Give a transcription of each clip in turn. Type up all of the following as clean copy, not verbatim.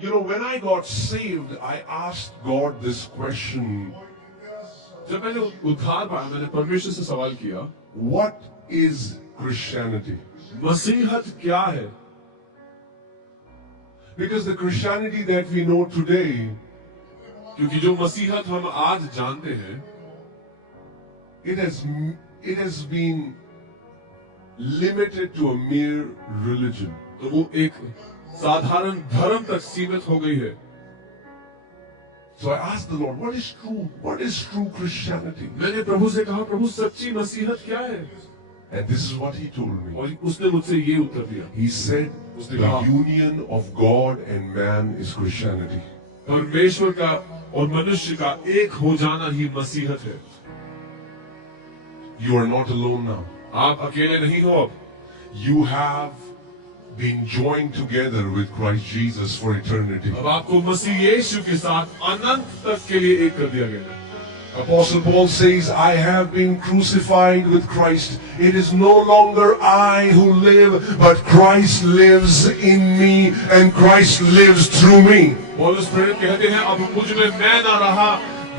You know, when I got saved, I asked God this question. जब मैंने उद्धार पाया मैंने परमेश्वर से सवाल किया What is Christianity? मसीहत क्या है? Because the Christianity that we know today क्योंकि जो मसीहत हम आज जानते हैं it has been limited to a mere religion. तो वो एक साधारण धर्म तक सीमित हो गई है. So I asked the Lord, what is true? What is true Christianity? मैंने प्रभु से कहा प्रभु सच्ची मसीहत क्या है? And this is what he told me. और उसने मुझसे ये उत्तर दिया. He said, the union of God and man is Christianity. परमेश्वर का और मनुष्य का एक हो जाना ही मसीहत है. You are not alone now. आप अकेले नहीं हो अब. You have been joined together with Christ Jesus for eternity. अब आपको मसीह यीशु के साथ अनंत तक के लिए एक कर दिया गया है. Apostle Paul says, I have been crucified with Christ. It is no longer I who live, but Christ lives in me and Christ lives through me. पौलुस प्रेरित कहते हैं अब मुझ में मैं ना रहा,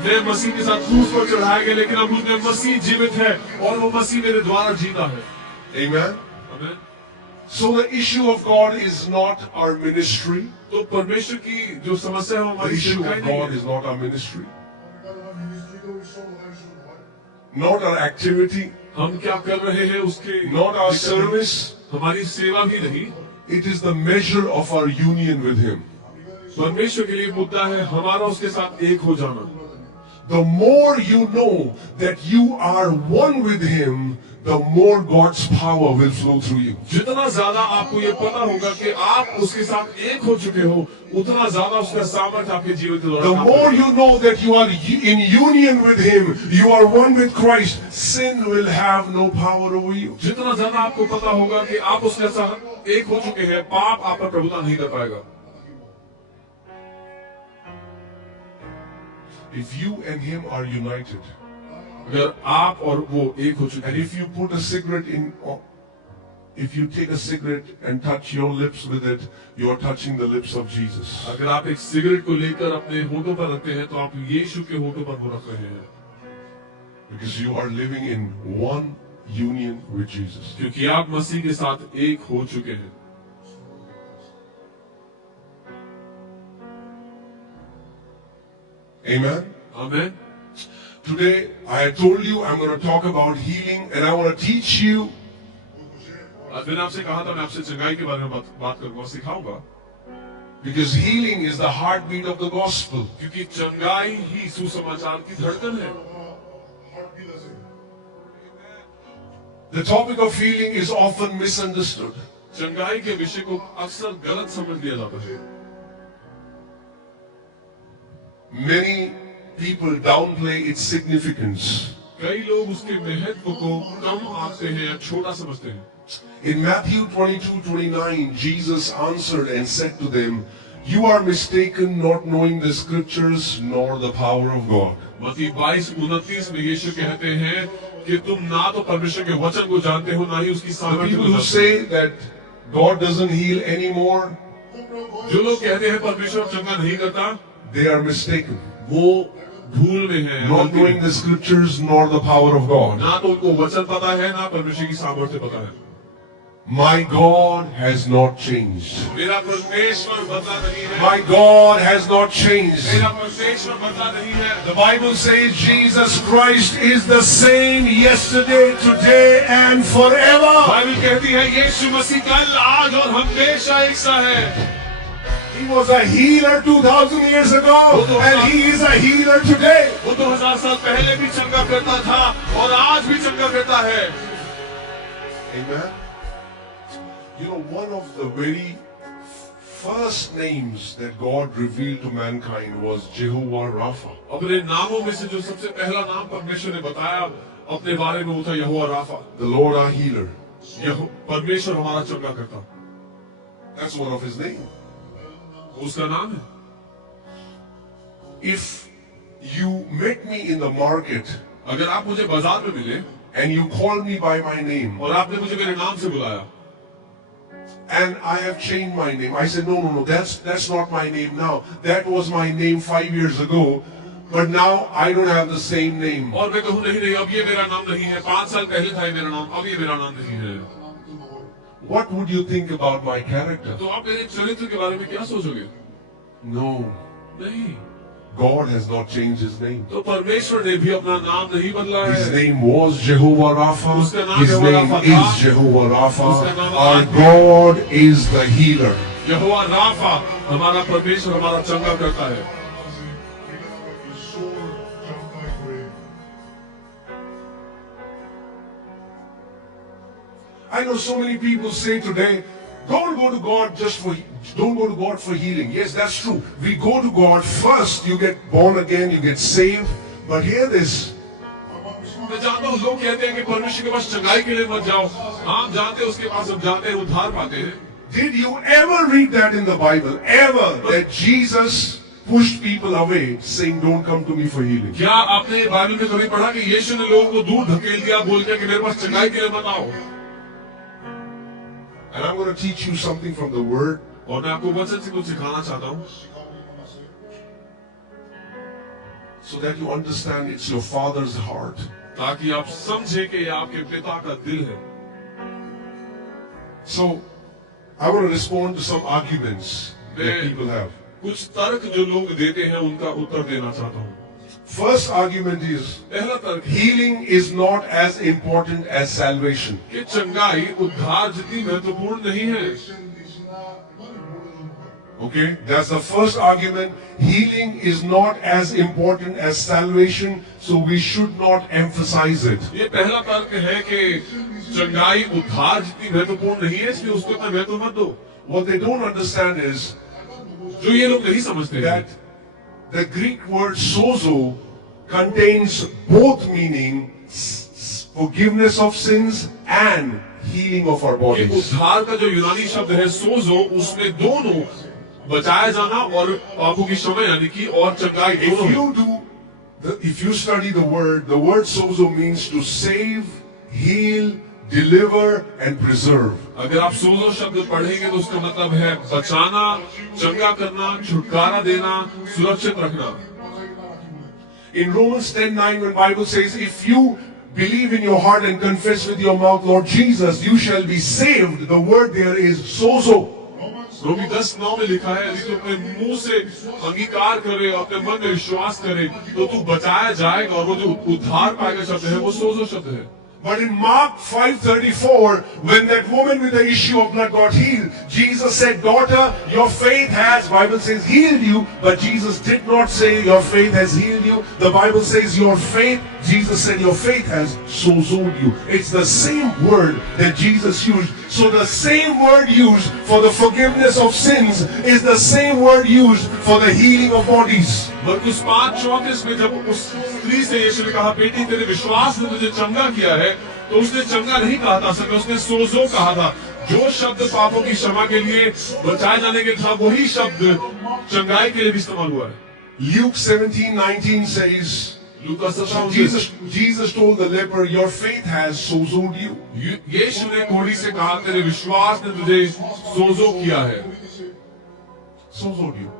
मैं मसीह के साथ क्रूस पर चढ़ाया गया, लेकिन अब मुझ में मसीह जीवित है और वो मसीह मेरे द्वारा जीता है. Amen. Amen. So the issue of God is not our ministry. तो परमेश्वर की जो समस्या है The हमारी issue सेवकाई of नहीं God है. is not our ministry. Not our activity. हम क्या कर रहे हैं उसके Not our service. हमारी सेवा भी नहीं. It is the measure of our union with Him. परमेश्वर के लिए मुद्दा है हमारा उसके साथ एक हो जाना. The more you know that you are one with Him, the more God's power will flow through you. जितना ज्यादा आपको ये पता होगा कि आप उसके साथ एक हो चुके हो, उतना ज्यादा उसका सामर्थ्य आपके जीवन के The दौरान. more you know that you are in union with Him, you are one with Christ, sin will have no power over you. जितना ज्यादा आपको पता होगा कि आप उसके साथ एक हो चुके हैं, पाप आप पर प्रभुता नहीं कर पाएगा. If you and Him are united, अगर आप और वो एक हो चुके and हैं, if you put a cigarette in, if you take a cigarette and touch your lips with it, you are touching the lips of Jesus. अगर आप एक सिगरेट को लेकर अपने होठों पर रखते हैं तो आप यीशु के होठों पर वो रख रहे हैं. Because you are living in one union with Jesus. क्योंकि आप मसीह के साथ एक हो चुके हैं. Amen. आमेन. Today, I told you I'm going to talk about healing, and I want to teach you. आज मैंने आपसे कहा था मैं आपसे चंगाई के बारे में बात करूंगा, सिखाऊंगा. Because healing is the heartbeat of the gospel. क्योंकि चंगाई ही सुसमाचार की धड़कन है. The topic of healing is often misunderstood. चंगाई के विषय को अक्सर गलत समझ लिया जाता है. Many people downplay its significance. कई लोग उसके महत्व को कम आंकते हैं या छोटा समझते हैं. In Matthew 22:29, Jesus answered and said to them, "You are mistaken, not knowing the scriptures nor the power of God." मत्ती 22:29 में यीशु कहते हैं कि तुम ना तो परमेश्वर के वचन को जानते हो ना ही उसकी The सामर्थ्य people को who जानते say that God doesn't heal anymore, हो. जो लोग कहते हैं परमेश्वर चंगा नहीं करता, they are mistaken, वो भूल में है. not knowing the scriptures nor the power of God. ना तो उनको वचन पता है ना परमेश्वर की सामर्थ्य पता है. My God has not changed. मेरा परमेश्वर बदला नहीं है. My God has not changed. मेरा परमेश्वर बदला नहीं है. The Bible says Jesus Christ is the same yesterday, today and forever. Bible कहती है यीशु मसीह कल आज और हमेशा एक सा है. He was a healer 2000 years ago and He is a healer today. वो 2000 साल पहले भी चंगा करता था और आज भी चंगा करता है. Amen. You know, one of the very first names that God revealed to mankind was Jehovah Rapha. अपने नामों में से जो सबसे पहला नाम परमेश्वर ने बताया अपने बारे में वो था यहोवा Rafa. The Lord our healer. परमेश्वर हमारा चंगा करता. That's one of His names. उसका नाम है. If you met me in the market अगर आप मुझे बाजार में मिले and you called me by my name, और आपने मुझे मेरे नाम से बुलाया, and I have changed my name. I said, no, that's not my name now. That was my name 5 years ago, but now I don't have the same name. और मैं कहूँ नहीं अब ये मेरा नाम नहीं है, 5 साल पहले था ये मेरा नाम, अब ये मेरा नाम नहीं है. What would you think about my character? तो आप मेरे चरित्र के बारे में क्या सोचोगे? No, नहीं. God has not changed his name. तो परमेश्वर ने भी अपना नाम नहीं बदला है. His name was Jehovah Rapha. उसका नाम His Jehovah name Rapha is था. Jehovah Rapha. उसका नाम Our आज भी- God is the healer. यहोवा राफा हमारा परमेश्वर हमारा चंगा करता है. I know so many people say today, don't go to God don't go to God for healing. Yes, that's true. We go to God first, you get born again, you get saved. But hear this. मैं जानता हूँ लोग कहते हैं कि परमेश्वर के पास चंगाई के लिए मत जाओ. हम जानते हैं उसके पास हम जाते हैं उद्धार पाते हैं. Did you ever read that in the Bible? Ever that Jesus pushed people away saying, don't come to me for healing? क्या आपने बाइबल में कभी पढ़ा कि यीशु ने लोगों को दूर धकेल दिया बोल के कि मेरे पास चंगाई के लिए मत आओ? And I'm going to teach you something from the Word. और मैं आपको वचन से कुछ सिखाना चाहता हूँ So that you understand it's your Father's heart. ताकि आप समझे कि यह आपके पिता का दिल है. So, I want to respond to some arguments that मैं people have. कुछ तर्क जो लोग देते हैं उनका उत्तर देना चाहता हूँ. First argument is, पहला तर्क healing is not as important as salvation. कि चंगाई उद्धार जितनी महत्वपूर्ण नहीं है. Okay, that's the first argument. Healing is not as important as salvation, so we should not emphasize it. ये पहला तर्क है कि चंगाई उद्धार जितनी महत्वपूर्ण नहीं है इसलिए उसको इतना महत्व मत दो. What they don't understand is जो ये लोग नहीं समझते हैं that the Greek word sozo contains both meaning forgiveness of sins and healing of our कि bodies. उद्धार का जो यूनानी शब्द है सोजो उसमें दोनों बचाया जाना और पापों की क्षमा यानी कि और चंगाई दोनों है. If you study the word sozo means to save, heal, deliver and preserve. अगर आप सोजो शब्द पढ़ेंगे तो उसका मतलब है बचाना, चंगा करना, छुटकारा देना, सुरक्षित रखना. In Romans 10:9, when Bible says, if you believe in your heart and confess with your mouth, Lord Jesus, you shall be saved. The word there is sozo. रोमी 10:9 में लिखा है यदि तू अपने मुंह से अंगीकार करे और अपने मन में विश्वास करे तो तू बचाया जाएगा. और वो जो उद्धार पाएगा शब्द है वो सोजो शब्द है. But in Mark 5:34, when that woman with the issue of blood got healed, Jesus said, daughter, your faith has, Bible says, healed you. But Jesus did not say your faith has healed you. The Bible says your faith, Jesus said your faith has sozoed you. It's the same word that Jesus used. So the same word used for the forgiveness of sins is the same word used for the healing of bodies. मरकुस 5:34 में जब उस स्त्री से यीशु ने कहा बेटी तेरे विश्वास ने तुझे चंगा किया है तो उसने चंगा नहीं कहा था, असल में उसने सोजो कहा था. जो शब्द पापों की क्षमा के लिए बचाए जाने के था वही शब्द चंगाई के लिए भी इस्तेमाल हुआ है. Luke 17:19 says, Jesus told the leper, your faith has sozoed you. यीशु ने कोढ़ी से कहा तेरे विश्वास ने तुझे सोजो किया है. Sozoed you.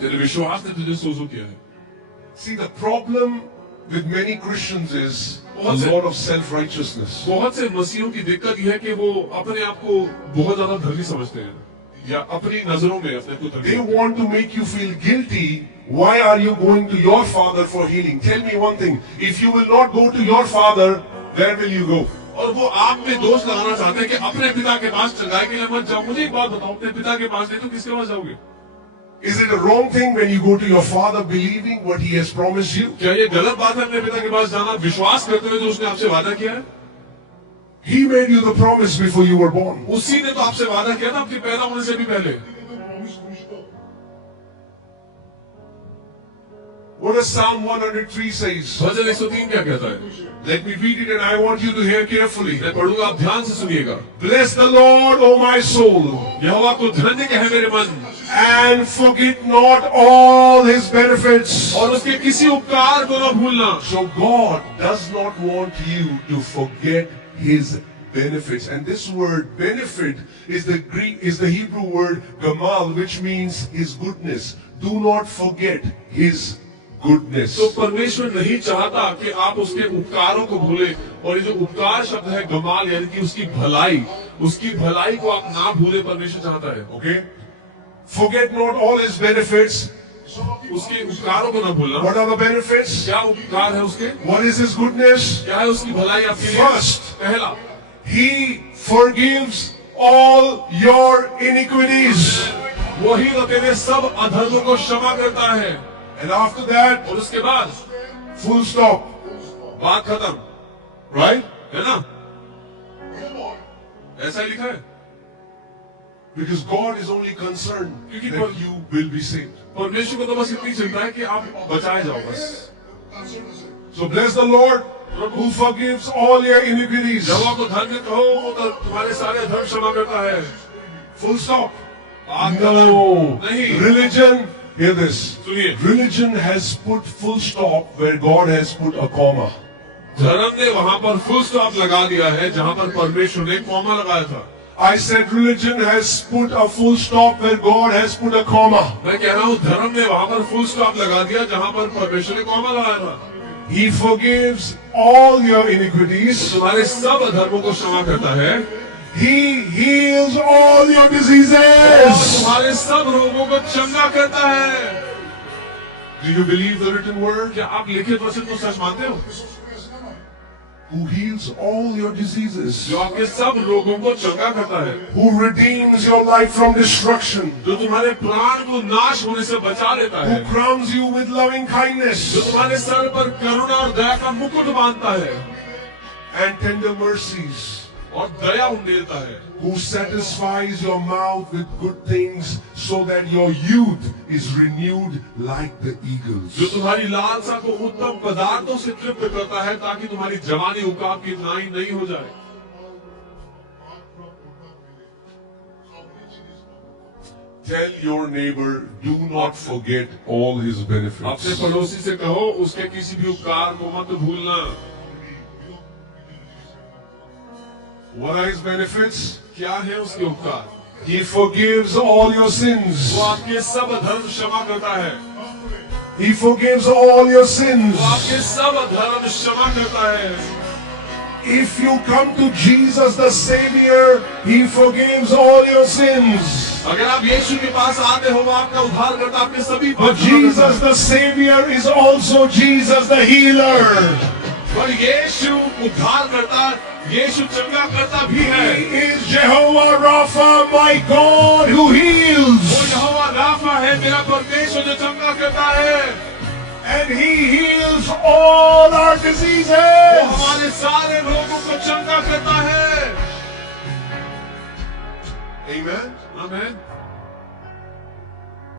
तेरे विश्वास ने तुझे सोजो किया है. See, the problem with many Christians is a lot of self-righteousness. बहुत से मसीहों की दिक्कत यह है कि वो अपने आप को बहुत ज्यादा धर्मी समझते हैं या अपनी नजरों में अपने को They धर्मी. want to make you feel guilty. Why are you going to your father for healing? Tell me one thing. If you will not go to your father, where will you go? और वो आप में दोष लगाना चाहते हैं कि अपने पिता के पास चंगाई के लिए मत जाओ. मुझे एक बात बताओ, अपने पिता के पास नहीं तो किसके पास जाओगे? Is it a wrong thing when you go to your father believing what he has promised you? क्या ये गलत बात है अपने पिता के पास जाना विश्वास करते हुए जो उसने आपसे वादा किया है? He made you the promise before you were born. उसी ने तो आपसे वादा किया था आपके पैदा होने से भी पहले. What does Psalm 103 says? भजन 103 क्या कहता है? Let me read it and I want you to hear carefully. मैं पढ़ूंगा, आप ध्यान से सुनिएगा. Bless the Lord, O my soul, यहोवा को धन्य कहे मेरे मन, and forget not all his benefits. और उसके किसी उपकार को न भूलना. So God does not want you to forget his benefits. And this word benefit is the Hebrew word gamal, which means his goodness. Do not forget his goodness. तो परमेश्वर नहीं चाहता कि आप उसके उपकारों को भूले, और ये जो उपकार शब्द है गमाल, यानी कि उसकी भलाई को आप ना भूले, परमेश्वर चाहता है। Okay? Forget not all his benefits. उसके उपकारों को ना भूलना। What are the benefits? क्या उपकार है उसके? What is his goodness? क्या है उसकी भलाई आपके लिए? First, पहला, he forgives all your iniquities. वही तो तेरे सब अधर्मों को क्षमा करता है। And after that, और उसके बाद full stop. बात खत्म, Right? है ना? ऐसा ही लिखा है। Because God is only concerned that you will be saved. परमेश्वर को तो बस इतनी चिंता है कि आप बचाए जाओ बस। So bless the Lord who forgives all your iniquities. यहोवा को धन्य कहो, वो तो तुम्हारे सारे अधर्म क्षमा करता है। Full stop. No. नहीं। Religion, hear this. सुनिए, Religion has put full stop where God has put a comma. धर्म ने वहां पर फुल स्टॉप लगा दिया है जहां पर परमेश्वर ने कॉमा लगाया था। I said religion has put a full stop where God has put a comma. मैं कह रहा हूँ धर्म ने वहां पर फुल स्टॉप लगा दिया जहां पर परमेश्वर ने कॉमा लगाया था। He forgives all your iniquities. तुम्हारे सब अधर्मों को क्षमा करता है। He heals all your और diseases. तुम्हारे सब रोगों को चंगा करता है। Do you believe the written word? क्या आप लिखित वचन को सच मानते हो? Who heals all your diseases. जो आपके सब रोगों को चंगा करता है, Who redeems your life from destruction. जो तुम्हारे प्राण को नाश होने से बचा लेता है, Who crowns you with loving kindness जो तुम्हारे सर पर करुणा और दया का मुकुट बांधता है and tender mercies. और दया उंडेलता है, Who satisfies your mouth with good things so that your youth is renewed like the eagles. जो तुम्हारी लालसा को उत्तम पदार्थों से तृप्त करता है ताकि तुम्हारी जवानी उकाब की नाई नहीं हो जाए। Tell your neighbor, do not forget all his अपने benefits. पड़ोसी से कहो उसके किसी भी उपकार को मत भूलना। What are his benefits? क्या है उसके उपकार? He forgives all your sins. वो आपके सब अधर्म क्षमा करता है। He forgives all your sins. वो आपके सब अधर्म क्षमा करता है। If you come to Jesus the Savior, He forgives all your sins. अगर आप यीशु के पास आते हो, वो आपका उद्धार करता, आपके सभी But Jesus the Savior is also Jesus the Healer. और यीशु उद्धार करता, यीशु चंगा करता भी है। He is Jehovah Rapha, my God who heals. वो यहोवा राफा है, मेरा परमेश्वर जो चंगा करता है। And He heals all our वो diseases. हमारे सारे रोगों को चंगा करता है। Amen. आमीन।